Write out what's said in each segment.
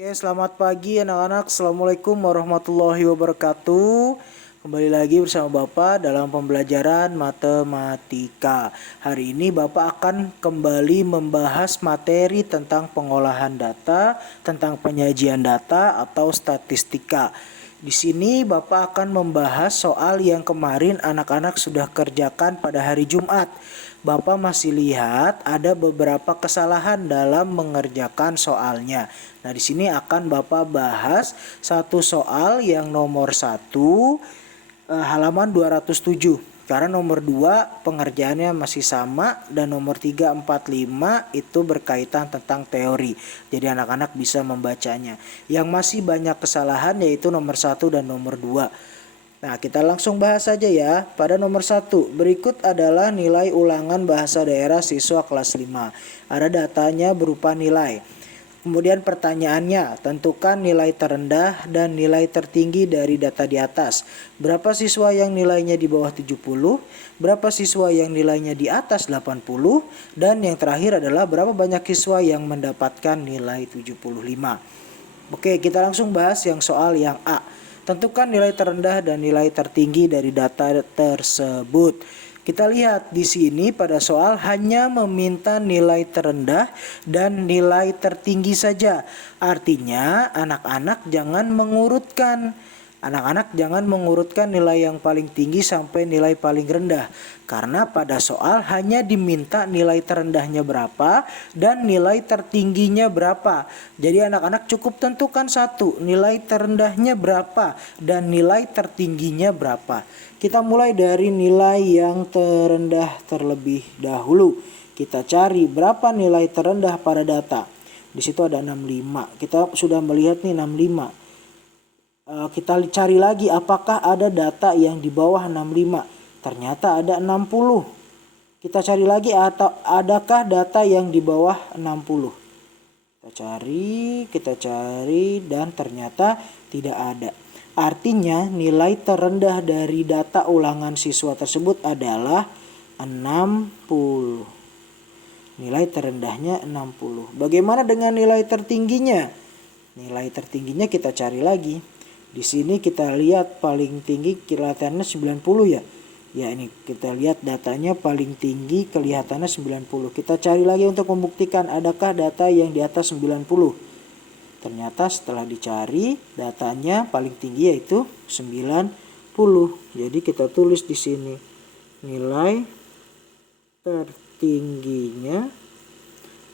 Oke, selamat pagi anak-anak. Assalamualaikum warahmatullahi wabarakatuh. Kembali lagi bersama Bapak dalam pembelajaran matematika. Hari ini Bapak akan kembali membahas materi tentang pengolahan data, tentang penyajian data atau statistika. Di sini Bapak akan membahas soal yang kemarin anak-anak sudah kerjakan pada hari Jumat. Bapak masih lihat ada beberapa kesalahan dalam mengerjakan soalnya. Nah, di sini akan Bapak bahas satu soal yang nomor 1 halaman 207. Karena nomor 2 pengerjaannya masih sama dan nomor 3, 4, 5 itu berkaitan tentang teori. Jadi anak-anak bisa membacanya. Yang masih banyak kesalahan yaitu nomor 1 dan nomor 2. Nah, kita langsung bahas saja ya. Pada nomor 1, berikut adalah nilai ulangan bahasa daerah siswa kelas 5. Ada datanya berupa nilai. Kemudian pertanyaannya, tentukan nilai terendah dan nilai tertinggi dari data di atas. Berapa siswa yang nilainya di bawah 70, berapa siswa yang nilainya di atas 80, dan yang terakhir adalah berapa banyak siswa yang mendapatkan nilai 75. Oke, kita langsung bahas yang soal yang A. Tentukan nilai terendah dan nilai tertinggi dari data tersebut. Kita lihat di sini pada soal hanya meminta nilai terendah dan nilai tertinggi saja. Artinya anak-anak jangan mengurutkan. Anak-anak jangan mengurutkan nilai yang paling tinggi sampai nilai paling rendah. Karena pada soal hanya diminta nilai terendahnya berapa dan nilai tertingginya berapa. Jadi anak-anak cukup tentukan satu, nilai terendahnya berapa dan nilai tertingginya berapa. Kita mulai dari nilai yang terendah terlebih dahulu. Kita cari berapa nilai terendah pada data. Di situ ada 65. Kita sudah melihat nih 65. Kita cari lagi apakah ada data yang di bawah 65. Ternyata ada 60. Kita cari lagi atau adakah data yang di bawah 60. Kita cari dan ternyata tidak ada. Artinya nilai terendah dari data ulangan siswa tersebut adalah 60. Nilai terendahnya 60. Bagaimana dengan nilai tertingginya? Nilai tertingginya kita cari lagi. Di sini kita lihat paling tinggi kelihatannya 90 ya. Ya, ini kita lihat datanya paling tinggi kelihatannya 90. Kita cari lagi untuk membuktikan adakah data yang di atas 90. Ternyata setelah dicari datanya paling tinggi yaitu 90. Jadi kita tulis di sini nilai tertingginya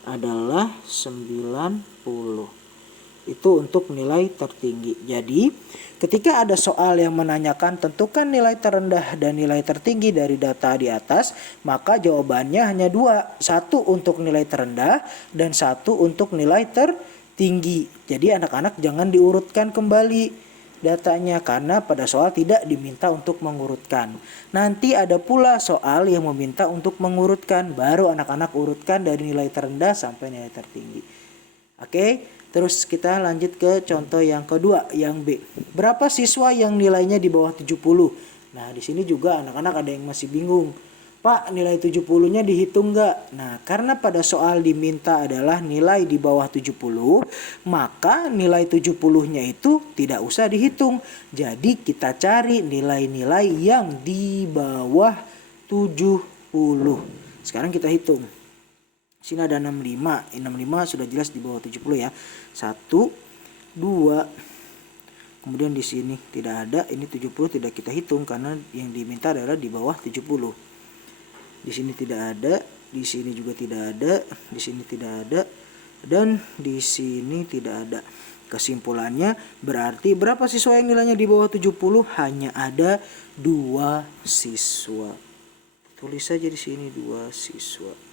adalah 90. Itu untuk nilai tertinggi. Jadi ketika ada soal yang menanyakan tentukan nilai terendah dan nilai tertinggi dari data di atas, maka jawabannya hanya dua. Satu untuk nilai terendah dan satu untuk nilai tertinggi. Jadi anak-anak jangan diurutkan kembali datanya karena pada soal tidak diminta untuk mengurutkan. Nanti ada pula soal yang meminta untuk mengurutkan. Baru anak-anak urutkan dari nilai terendah sampai nilai tertinggi. Oke. Terus kita lanjut ke contoh yang kedua, yang B. Berapa siswa yang nilainya di bawah 70? Nah, di sini juga anak-anak ada yang masih bingung. Pak, nilai 70-nya dihitung nggak? Nah, karena pada soal diminta adalah nilai di bawah 70, maka nilai 70-nya itu tidak usah dihitung. Jadi kita cari nilai-nilai yang di bawah 70. Sekarang kita hitung. Sini ada 65. 65 sudah jelas di bawah 70 ya. 1, 2. Kemudian di sini tidak ada. Ini 70 tidak kita hitung karena yang diminta adalah di bawah 70. Di sini tidak ada. Di sini juga tidak ada. Di sini tidak ada. Dan di sini tidak ada. Kesimpulannya berarti berapa siswa yang nilainya di bawah 70? Hanya ada 2 siswa. Tulis saja di sini 2 siswa.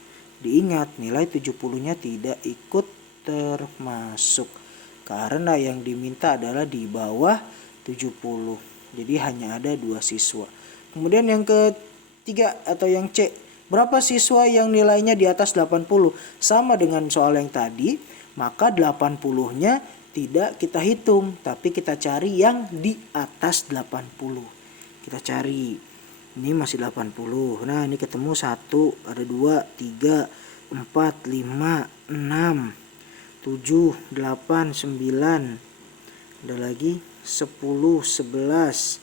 Diingat nilai 70-nya tidak ikut termasuk karena yang diminta adalah di bawah 70. Jadi hanya ada 2 siswa. Kemudian yang ketiga atau yang C, berapa siswa yang nilainya di atas 80? Sama dengan soal yang tadi, maka 80-nya tidak kita hitung, tapi kita cari yang di atas 80. Kita cari. Ini masih 80. Nah, ini ketemu 1, ada 2, 3, 4, 5, 6, 7, 8, 9. Ada lagi 10, 11,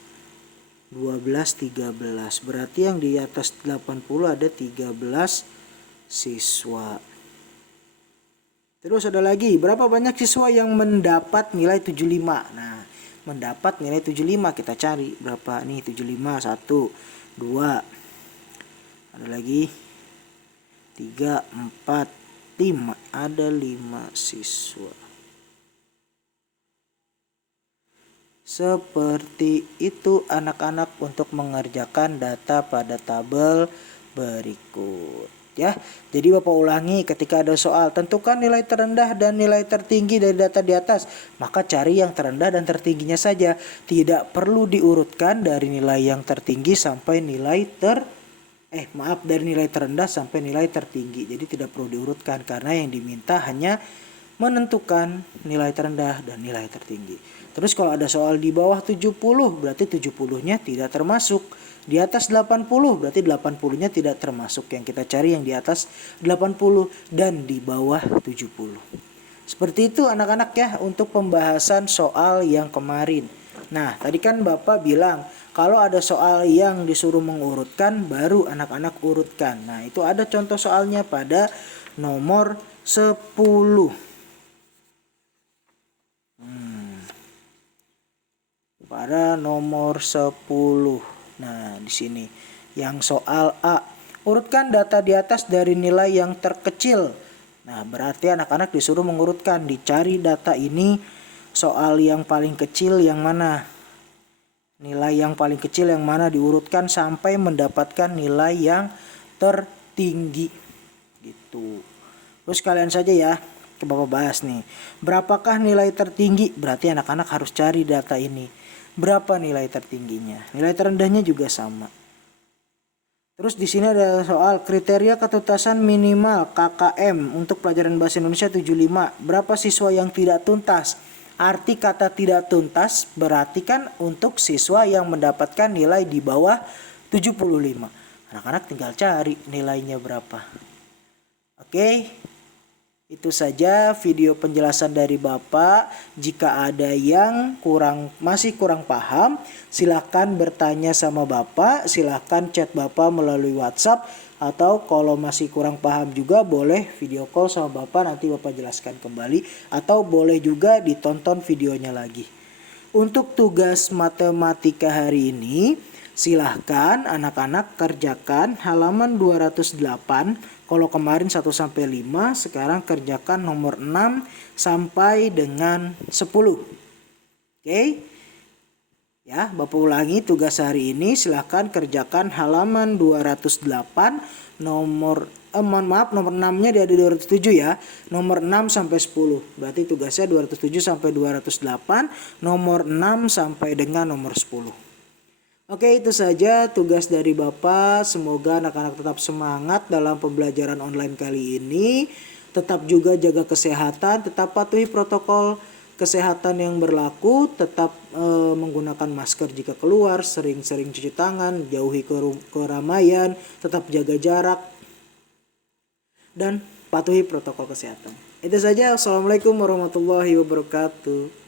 12, 13. Berarti yang di atas 80 ada 13 siswa. Terus ada lagi, berapa banyak siswa yang mendapat nilai 75? Nah, mendapat nilai 75 kita cari. Berapa nih 75? 1, 2. Ada lagi 3, 4, 5. Ada 5 siswa. Seperti itu anak-anak untuk mengerjakan data pada tabel berikut. Ya, jadi Bapak ulangi, ketika ada soal tentukan nilai terendah dan nilai tertinggi dari data di atas, maka cari yang terendah dan tertingginya saja. Tidak perlu diurutkan dari nilai yang tertinggi sampai nilai dari nilai terendah sampai nilai tertinggi. Jadi tidak perlu diurutkan karena yang diminta hanya menentukan nilai terendah dan nilai tertinggi. Terus kalau ada soal di bawah 70 berarti 70-nya tidak termasuk. Di atas 80 berarti 80-nya tidak termasuk. Yang kita cari yang di atas 80 dan di bawah 70. Seperti itu anak-anak ya untuk pembahasan soal yang kemarin. Nah, tadi kan Bapak bilang kalau ada soal yang disuruh mengurutkan baru anak-anak urutkan. Nah, itu ada contoh soalnya pada nomor 10. Pada nomor 10. Nah, di sini yang soal A. Urutkan data di atas dari nilai yang terkecil. Nah, berarti anak-anak disuruh mengurutkan, dicari data ini soal yang paling kecil yang mana. Nilai yang paling kecil yang mana diurutkan sampai mendapatkan nilai yang tertinggi. Gitu. Terus kalian saja ya, Bapak bahas nih. Berapakah nilai tertinggi? Berarti anak-anak harus cari data ini. Berapa nilai tertingginya? Nilai terendahnya juga sama. Terus di sini ada soal kriteria ketuntasan minimal KKM untuk pelajaran bahasa Indonesia 75. Berapa siswa yang tidak tuntas? Arti kata tidak tuntas berarti kan untuk siswa yang mendapatkan nilai di bawah 75. Anak-anak tinggal cari nilainya berapa. Oke. Itu saja video penjelasan dari Bapak. Jika ada yang masih kurang paham, silahkan bertanya sama Bapak, silahkan chat Bapak melalui WhatsApp, atau kalau masih kurang paham juga boleh video call sama Bapak, nanti Bapak jelaskan kembali, atau boleh juga ditonton videonya lagi. Untuk tugas matematika hari ini, silahkan anak-anak kerjakan halaman 208. Kalau kemarin 1 sampai 5, sekarang kerjakan nomor 6 sampai dengan 10. Oke? Ya, Bapak ulangi tugas hari ini, silahkan kerjakan halaman 208 nomor 6-nya dia ada 207 ya. Nomor 6 sampai 10. Berarti tugasnya 207 sampai 208, nomor 6 sampai dengan nomor 10. Oke, itu saja tugas dari Bapak. Semoga anak-anak tetap semangat dalam pembelajaran online kali ini. Tetap juga jaga kesehatan, tetap patuhi protokol kesehatan yang berlaku, tetap menggunakan masker jika keluar, sering-sering cuci tangan, jauhi keramaian, tetap jaga jarak, dan patuhi protokol kesehatan. Itu saja. Assalamualaikum warahmatullahi wabarakatuh.